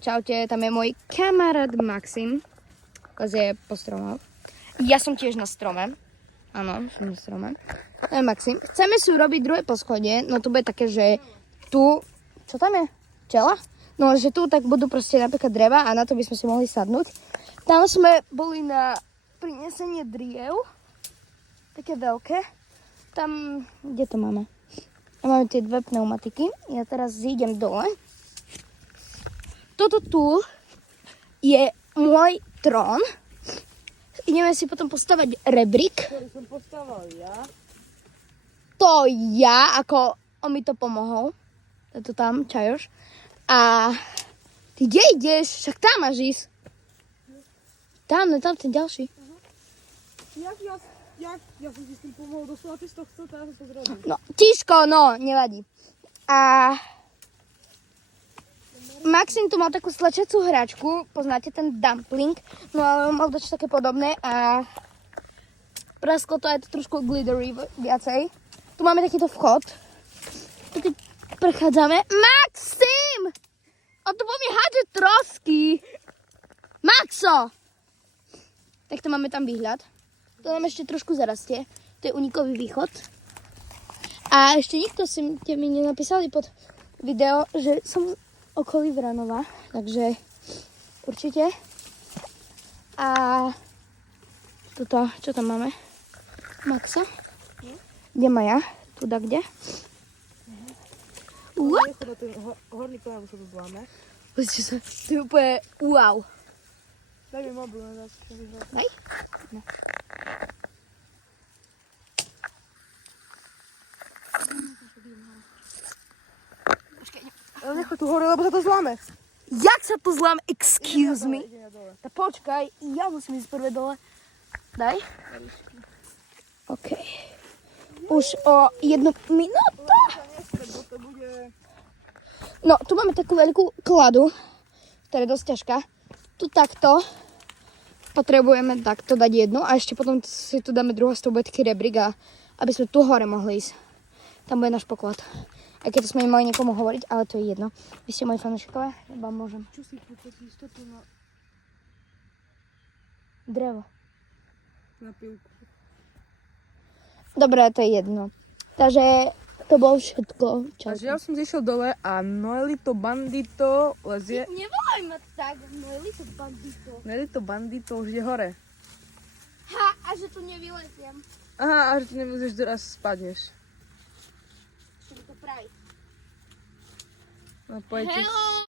Čaute, tam je môj kamarát Maxim. Je po strome. Ja som tiež na strome. Áno, som na strome. To je Maxim. Chceme si urobiť druhé poschodie, no to bude také, že tu... Čo tam je? Čela? No, že tu tak budú proste napríklad dreva a na to by sme si mohli sadnúť. Tam sme boli na prinesenie driev. Také veľké. Tam, kde to máme? Máme tie dve pneumatiky. Ja teraz zídem dole. Toto tu je môj trón. Ideme si potom postavať rebrík. Ktorý som postavil ja. To ja, ako on mi to pomohol. Je to tam, Čajoš. A ty kde ideš? Však tam máš ísť. Tam, no tam ten ďalší. Ja som si s tým pomohol doslova, ty si to chcel, teraz som to zrobil. No, tížko, no, nevadí. A Maxim tu mal takú stlačiacú hračku, poznáte ten dumpling, no ale on mal dačo také podobné a prasklo to aj to trošku glittery viacej. Tu máme takýto vchod. Tu keď prechádzame. Maxim! On tu po mne hádže trosky. Maxo! Tak to máme tam výhľad. To nám ešte trošku zarastie. To je unikový východ. A ešte nikto si mi nenapísali pod video, že som okolí Vranova, takže určite. A toto, čo tam máme? Maxa? Kde Maja? Tuda kde? Ten horný plán sa to zláme. Pozrite sa, to je úplne wow. Daj mi mobil na nás. Daj? No. Ale nechaj tu hore, lebo sa to zláme. Jak sa to zlám? Excuse me. Ide na dole. Tak počkaj, ja musím ísť prvé dole. Daj. OK. Už o 1 minúta. To bude... No, tu máme takú veľkú kladu, ktorá je dosť ťažká. Tu takto potrebujeme takto dať jednu a ešte potom si tu dáme druhá, z toho bude taký rebrík, aby sme tu hore mohli ísť. Tam bude náš poklad. Aj keď to sme nemali niekomu hovoriť, ale to je jedno. Vy ste moji fanúšikovia, ja vám môžem. Čo si pokotíš toto na... Drevo. Na pivku? Dobre, to je jedno. Takže to bolo všetko. Takže ja som zišiel dole a Noelito Bandito lezie... Nevolaj ma tak, Noelito Bandito. Noelito Bandito už je hore. Ha, a že tu nevyleziem. Aha, a že ty nemôžeš doraz spadneš. Čo by to praj. No poďte. Hello!